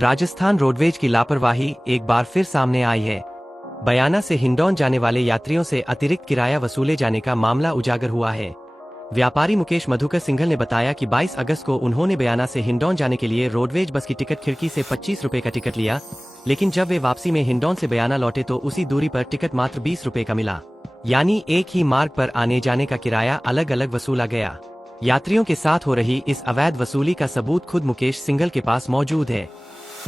Rajasthan roadways की लापरवाही एक बार फिर सामने आई है। बयाना से हिंडौन जाने वाले यात्रियों से अतिरिक्त किराया वसूले जाने का मामला उजागर हुआ है। व्यापारी मुकेश मधुकर सिंघल ने बताया कि 22 अगस्त को उन्होंने बयाना से हिंडौन जाने के लिए रोडवेज बस की टिकट खिड़की से 25 रुपए का टिकट लिया, लेकिन जब वे वापसी में हिंडौन से बयाना लौटे तो उसी दूरी पर टिकट मात्र 20 रुपए का मिला, यानी एक ही मार्ग पर आने जाने का किराया अलग अलग वसूला गया। यात्रियों के साथ हो रही इस अवैध वसूली का सबूत खुद मुकेश सिंघल के पास मौजूद है।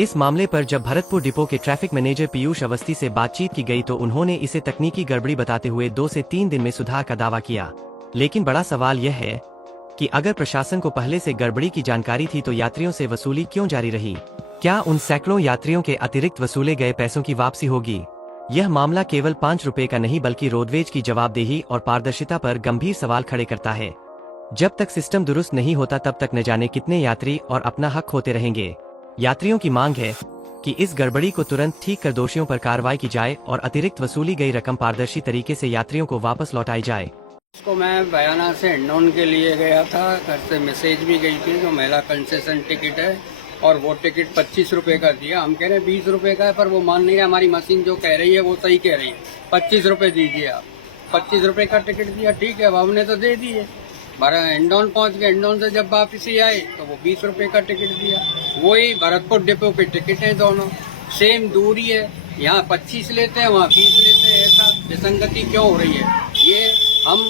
इस मामले पर जब भरतपुर डिपो के ट्रैफिक मैनेजर पीयूष अवस्थी से बातचीत की गई तो उन्होंने इसे तकनीकी गड़बड़ी बताते हुए 2 से 3 दिन में सुधार का दावा किया। लेकिन बड़ा सवाल यह है कि अगर प्रशासन को पहले से गड़बड़ी की जानकारी थी तो यात्रियों से वसूली क्यों जारी रही? क्या उन सैकड़ों यात्रियों के अतिरिक्त वसूले गए पैसों की वापसी होगी? यह मामला केवल 5 रुपए का नहीं बल्कि रोडवेज की जवाबदेही और पारदर्शिता पर गंभीर सवाल खड़े करता है। जब तक सिस्टम दुरुस्त नहीं होता तब तक न जाने कितने यात्री और अपना हक खोते रहेंगे। यात्रियों की मांग है कि इस गड़बड़ी को तुरंत ठीक कर दोषियों पर कार्रवाई की जाए और अतिरिक्त वसूली गई रकम पारदर्शी तरीके से यात्रियों को वापस लौटाई जाए। इसको मैं बयाना से हिंडौन के लिए गया था, घर से मैसेज भी गई थी जो महिला कंसेशन टिकट है और वो टिकट 25 रुपए का दिया। हम कह रहे हैं 20 रुपए का है पर वो मान नहीं रहा। हमारी मशीन जो कह रही है वो सही कह रही है, 25 रुपए दीजिए आप। 25 रुपए का टिकट दिया, ठीक है, अब हमने तो दे दिए। हिंडौन पहुंच गए, हिंडौन से जब वापसी आए तो वो 20 रुपए का टिकट दिया। वही भरतपुर डिपो पे टिकट है, दोनों सेम दूरी है, यहाँ 25 लेते हैं वहाँ 20 लेते हैं। ऐसा विसंगति क्यों हो रही है? ये हम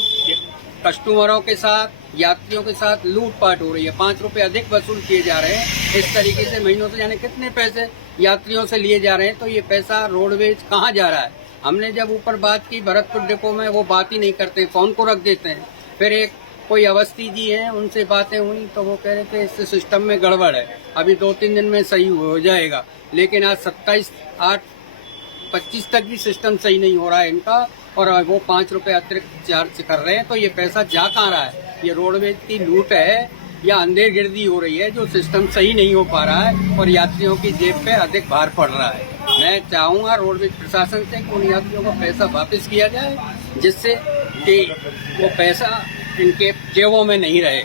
कस्टमरों के साथ यात्रियों के साथ लूटपाट हो रही है। 5 रुपए अधिक वसूल किए जा रहे हैं इस तरीके से। महीनों से जाने कितने पैसे यात्रियों से लिए जा रहे हैं, तो ये पैसा रोडवेज कहाँ जा रहा है? हमने जब ऊपर बात की भरतपुर डिपो में, वो बात ही नहीं करते, फोन को रख देते हैं। फिर एक कोई अवस्थी जी हैं, उनसे बातें हुई तो वो कह रहे थे इस सिस्टम में गड़बड़ है, अभी 2-3 दिन में सही हो जाएगा। लेकिन आज 27/8/25 तक भी सिस्टम सही नहीं हो रहा है इनका, और वो 5 रुपए अतिरिक्त चार्ज कर रहे हैं। तो ये पैसा जा कहाँ रहा है? ये रोडवेज की लूट है या अंधेरगिर्दी हो रही है जो सिस्टम सही नहीं हो पा रहा है और यात्रियों की जेब पे अधिक भार पड़ रहा है। मैं चाहूंगा रोडवेज प्रशासन से कि उन यात्रियों का पैसा वापस किया जाए, जिससे कि वो पैसा इनके जेबों में नहीं रहे।